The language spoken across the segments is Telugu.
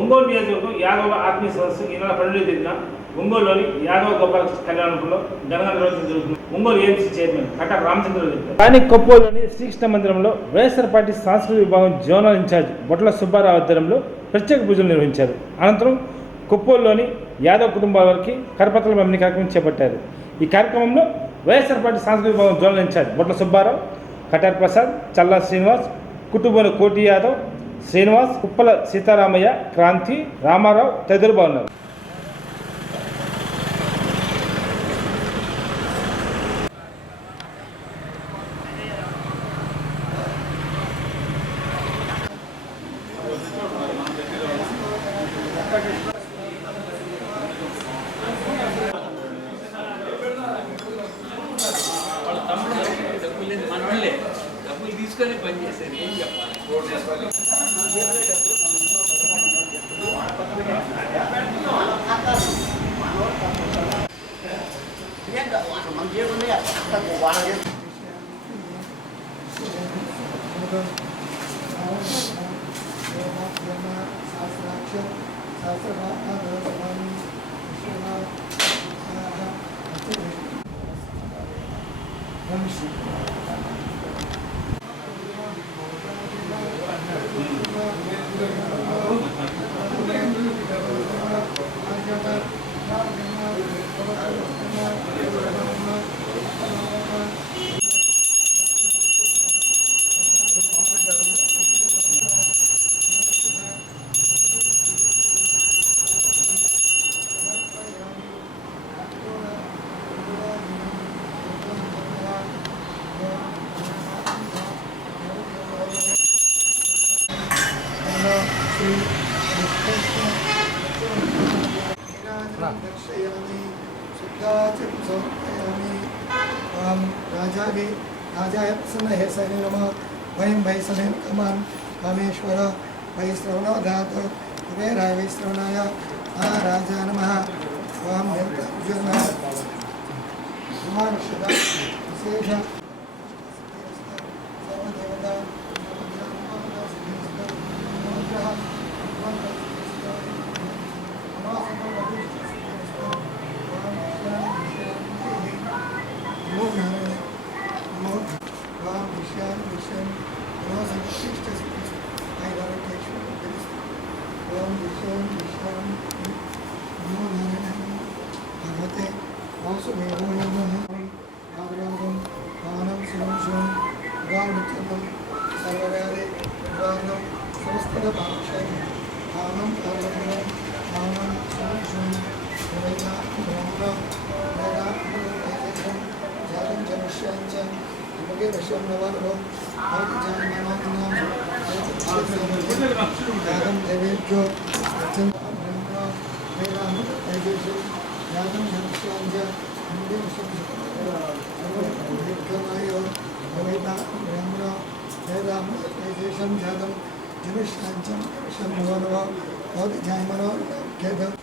ఒంగోలు నియోజకవర్గం యాదవ ఆత్మీయ సదస్సు ఈ నెల 12వ తేదీన ఒంగోలులోని యాదవ గోపాల కళ్యాణంలో ఘనంగా నిర్వహించడం జరుగుతుంది. ఒంగోలు ఏఎంసీ చైర్మన్ కటా రామచంద్రరావు చెప్పారు. కానీ కొప్పోలులోని శ్రీకృష్ణ మందిరంలో వైఎస్ఆర్ పార్టీ సాంస్కృతిక విభాగం జోనల్ ఇన్ఛార్జ్ బొట్ల సుబ్బారావు ఆధ్వర్యంలో ప్రత్యేక పూజలు నిర్వహించారు. అనంతరం కొప్పోలులోని యాదవ కుటుంబాల వారికి కరపత్రాల పంపిణీ కార్యక్రమం చేపట్టారు. ఈ కార్యక్రమంలో వైఎస్ఆర్ పార్టీ సాంస్కృతిక విభాగం జోనల్ ఇన్ఛార్జ్ బొట్ల సుబ్బారావు, కటార్ ప్రసాద్, చల్లా శ్రీనివాస్, కుటుంబ కోటి యాదవ్, శ్రీనివాస్, కుప్పల సీతారామయ్య, క్రాంతి, రామారావు తదితరులు బాగున్నారు. డబ్బులు తీసుకొని పని చేసేది ఏం చెప్పాలి. राजाय प्रसन्न हे सैने नमः वयं वै समेन कमान कामेश्वर वै श्रवणो धातु कुबेराय वै श्रवणाय राजा नमः वाम यंत्र विशेष सर्वदेवता भगवते वासुदेवाय नमः नागराजं मानं शिवं गावनित्यं सर्वव्याधि निवारणं समस्तपाक्षं मानं सर्वगुणं मानं शिवं वेदा ब्रह्म वेदा वेदं जातं जनुष्याञ्च भगे वशं नवरो जातं देवेभ्यो यादव जनुष्याञ्च दीर्घमायो भवेदा ब्रह्मणो वेदां तेजेशं जातं जनुष्याञ्च शम्भवनव भवति जायमनो खेदम्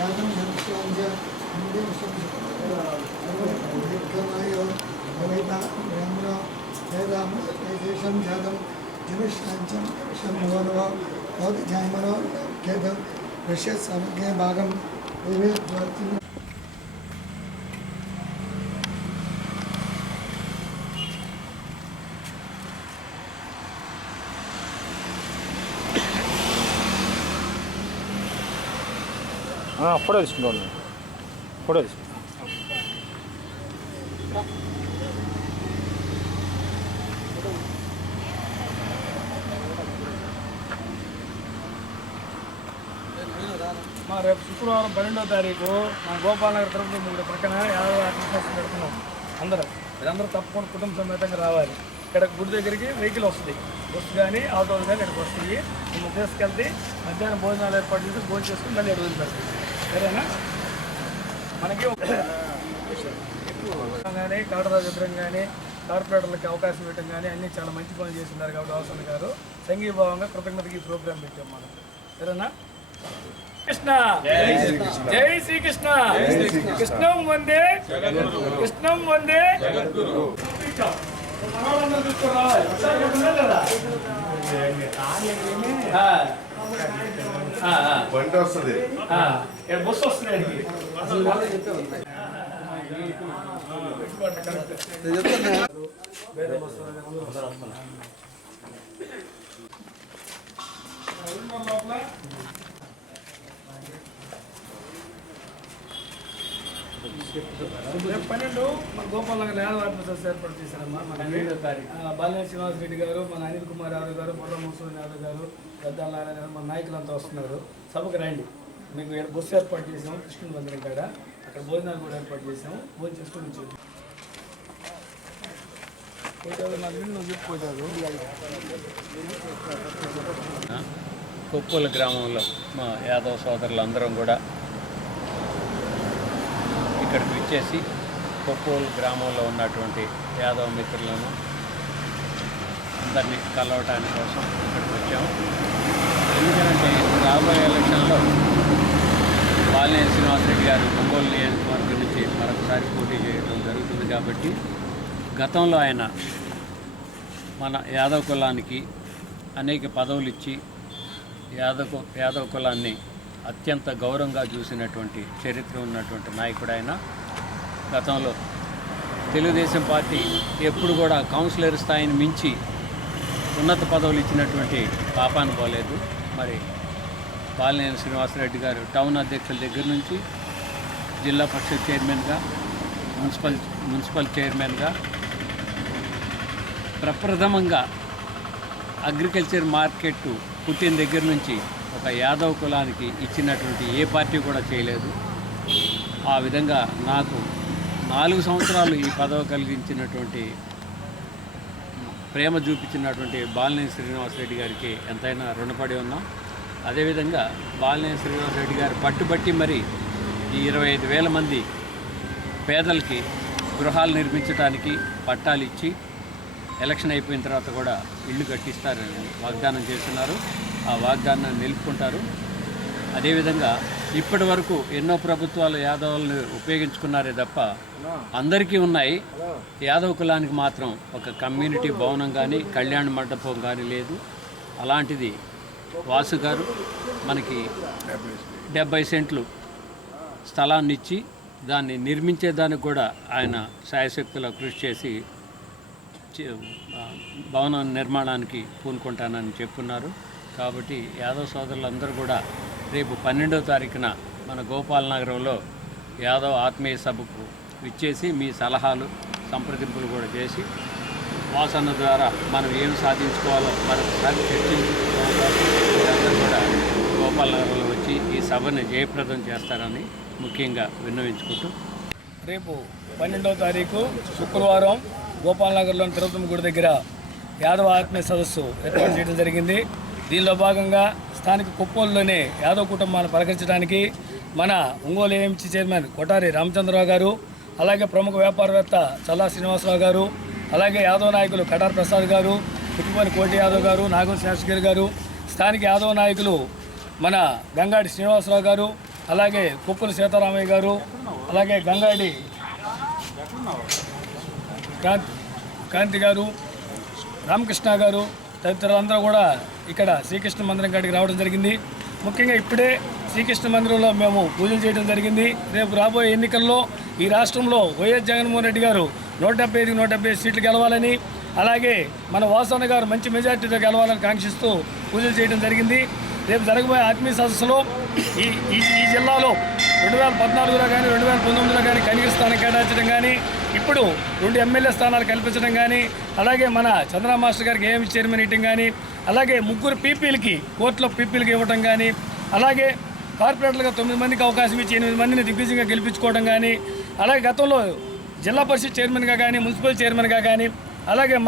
यादव जनुष्याञ्च दीर्घमायो भवेदा ब्रह्मणो वेदां तेजेशं जातं जनुष्याञ्च शम्भवनव भवति जायमनो खेदं ऋष्य समग्रे भागं विवेद्वर्ति ఫోటో తీసుకుంటాను. ఫోటో తీసుకుంటాను. రేపు శుక్రవారం 12వ తారీఖు మా గోపాలనగర్ తరఫున 3 ప్రక్కన 50 ఆర్టిస్ట్ పెడుతున్నాం అందరూ. మీరందరూ తప్పకుండా కుటుంబ సమేతంగా రావాలి. ఇక్కడ గుడి దగ్గరికి వెహికల్ వస్తుంది, బస్సు కానీ ఆటోలు కానీ ఇక్కడికి వస్తాయి. మేము తీసుకెళ్తే మధ్యాహ్నం భోజనాలు ఏర్పాటు చేసి భోజనం చేసుకుని మళ్ళీ ఎక్కడ వదిలిపెడతాం. సరేనా? మనకి కానీ కాటరాజు విగ్రహం కానీ కార్పొరేటర్లకి అవకాశం ఇవ్వడం కానీ అన్నీ చాలా మంచి పనులు చేస్తున్నారు. కాబట్టి వాసన్న గారు సంఘీభావంగా కృతజ్ఞతకి ఈ ప్రోగ్రాం పెట్టాం మనం. సరేనా? కృష్ణ జై శ్రీకృష్ణ, కృష్ణం వందే కృష్ణం వందే. బస్సు వస్తుంది. రేపు 12 మన గోపాల్ నగర్ యాదవ ఆత్మసభ ఏర్పాటు చేశారమ్మా. మన బాలినేని శ్రీనివాసరెడ్డి గారు, మన అనిల్ కుమార్ యాదవ్ గారు, బుర్ర మోసూన్ యాదవ్ గారు, పెద్దాల నారాయణ గారు, మన నాయకులంతా వస్తున్నారు. సభకు రండి. మీకు బస్సు ఏర్పాటు చేసాము కృష్ణ మందిరం కాడ. అక్కడ భోజనాలు కూడా ఏర్పాటు చేసాము. భోజనం చేసుకుని వచ్చాము. కొప్పుల గ్రామంలో మా యాదవ సోదరులందరం కూడా ఇక్కడికి వచ్చేసి కొప్పుల గ్రామంలో ఉన్నటువంటి యాదవ మిత్రులను అందరినీ కలవటానికి కోసం ఇక్కడికి వచ్చాము. ఎందుకంటే రాబోయే ఎలక్షన్లో బాలినేని శ్రీనివాసరెడ్డి గారు ఒంగోలు నియోజకవర్గం నుంచి మరొకసారి పోటీ చేయడం జరుగుతుంది. కాబట్టి గతంలో ఆయన మన యాదవ కులానికి అనేక పదవులు ఇచ్చి యాదవ కులాన్ని అత్యంత గౌరవంగా చూసినటువంటి చరిత్ర ఉన్నటువంటి నాయకుడు ఆయన. గతంలో తెలుగుదేశం పార్టీ ఎప్పుడు కూడా కౌన్సిలర్ స్థాయిని మించి ఉన్నత పదవులు ఇచ్చినటువంటి పాపాను పోలేదు. మరి బాలినేని శ్రీనివాసరెడ్డి గారు టౌన్ అధ్యక్షుల దగ్గర నుంచి జిల్లా పరిషత్ చైర్మన్గా, మున్సిపల్ చైర్మన్గా, ప్రప్రథమంగా అగ్రికల్చర్ మార్కెట్ పుట్టిన దగ్గర నుంచి ఒక యాదవ్ కులానికి ఇచ్చినటువంటి ఏ పార్టీ కూడా చేయలేదు. ఆ విధంగా నాకు 4 సంవత్సరాలు ఈ పదవి కలిగించినటువంటి ప్రేమ చూపించినటువంటి బాలినేని శ్రీనివాసరెడ్డి గారికి ఎంతైనా రుణపడి ఉన్నాం. అదేవిధంగా బాలినేని శ్రీనివాసరెడ్డి గారు పట్టుబట్టి మరి ఈ 25,000 మంది పేదలకి గృహాలు నిర్మించడానికి పట్టాలు ఇచ్చి ఎలక్షన్ అయిపోయిన తర్వాత కూడా ఇల్లు కట్టిస్తారని వాగ్దానం చేస్తున్నారు. ఆ వాగ్దానాన్ని నిలుపుకుంటారు. అదేవిధంగా ఇప్పటి వరకు ఎన్నో ప్రభుత్వాలు యాదవులను ఉపయోగించుకున్నారే తప్ప అందరికీ ఉన్నాయి. యాదవ కులానికి మాత్రం ఒక కమ్యూనిటీ భవనం కానీ కళ్యాణ మండపం కానీ లేదు. అలాంటిది వాసు గారు మనకి 70 సెంట్లు స్థలాన్ని ఇచ్చి దాన్ని నిర్మించేదానికి కూడా ఆయన శాయశక్తుల కృషి చేసి భవన నిర్మాణానికి పూనుకుంటానని చెప్పున్నారు. కాబట్టి యాదవ సోదరులందరూ కూడా రేపు 12వ తారీఖున మన గోపాల్ నగరంలో యాదవ్ ఆత్మీయ సభకు విచ్చేసి మీ సలహాలు సంప్రదింపులు కూడా చేసి వాసన ద్వారా మనం ఏం సాధించుకోవాలో మరొకసారి చర్చించుకోవడం కూడా గోపాల్ నగరంలో వచ్చి ఈ సభని జయప్రదం చేస్తారని ముఖ్యంగా విన్నవించుకుంటూ రేపు 12వ తారీఖు శుక్రవారం గోపాల్ నగర్లోని తిరుపతి గుడి దగ్గర యాదవ ఆత్మీయ సదస్సు ఏర్పాటు చేయడం జరిగింది. దీనిలో భాగంగా స్థానిక కుప్పంలోనే యాదవ కుటుంబాన్ని పలకరించడానికి మన ఒంగోలు ఏఎంసీ చైర్మన్ కొటారి రామచంద్రరావు గారు, అలాగే ప్రముఖ వ్యాపారవేత్త చల్లా శ్రీనివాసరావు గారు, అలాగే యాదవ నాయకులు కటార్ ప్రసాద్ గారు, కుటుంబాని కోటి యాదవ్ గారు, నాగం శాస్త్రి గారు, స్థానిక యాదవ నాయకులు మన గంగాడి శ్రీనివాసరావు గారు, అలాగే కుప్పల సీతారామయ్య గారు, అలాగే గంగాడి కాంతి గారు, రామకృష్ణ గారు తదితరులందరూ కూడా ఇక్కడ శ్రీకృష్ణ మందిరం కాడికి రావడం జరిగింది. ముఖ్యంగా ఇప్పుడే శ్రీకృష్ణ మందిరంలో మేము పూజలు చేయడం జరిగింది. రేపు రాబోయే ఎన్నికల్లో ఈ రాష్ట్రంలో వైఎస్ జగన్మోహన్ రెడ్డి గారు 175 సీట్లు గెలవాలని, అలాగే మన వాసన్న గారు మంచి మెజార్టీతో గెలవాలని కాంక్షిస్తూ పూజలు చేయడం జరిగింది. రేపు జరగబోయే ఆత్మీయ సదస్సులో ఈ జిల్లాలో 2014లో కానీ 2019లో కానీ కనిగిరి స్థానం కేటాయించడం కానీ, ఇప్పుడు 2 ఎమ్మెల్యే స్థానాలు కల్పించడం కానీ, అలాగే మన చంద్ర మాస్టర్ గారికి ఏఎంసీ చైర్మన్ ఇవ్వడం కానీ, అలాగే 3 పీపీలకి కోర్టులో పీపీలకి ఇవ్వడం కానీ, అలాగే కార్పొరేటర్లుగా 9 మందికి అవకాశం ఇచ్చి 8 మందిని దిగ్విజయంగా గెలిపించుకోవడం కానీ, అలాగే గతంలో జిల్లా పరిషత్ చైర్మన్గా కానీ మున్సిపల్ చైర్మన్గా కానీ అలాగే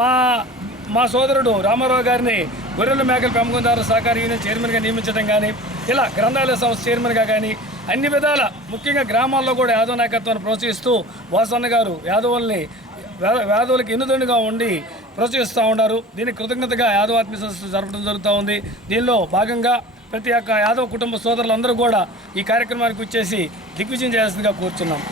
మా సోదరుడు రామారావు గారిని గొర్రెల మేకల పెంపకందారుల సహకార యూనియన్ చైర్మన్గా నియమించడం కానీ ఇలా గ్రంథాలయ సంస్థ చైర్మన్గా కానీ అన్ని విధాల ముఖ్యంగా గ్రామాల్లో కూడా యాదవ నాయకత్వాన్ని ప్రోత్సహిస్తూ వాసన్న గారు యాదవులకి ఎన్నుదండుగా ఉండి ప్రోత్సహిస్తూ ఉన్నారు. దీనికి కృతజ్ఞతగా యాదవ ఆత్మీయ సదస్సు జరపడం జరుగుతూ ఉంది. దీనిలో భాగంగా ప్రతి ఒక్క యాదవ కుటుంబ సోదరులందరూ కూడా ఈ కార్యక్రమానికి వచ్చేసి దిగ్విజయం చేయాల్సిందిగా కోరుచున్నాం.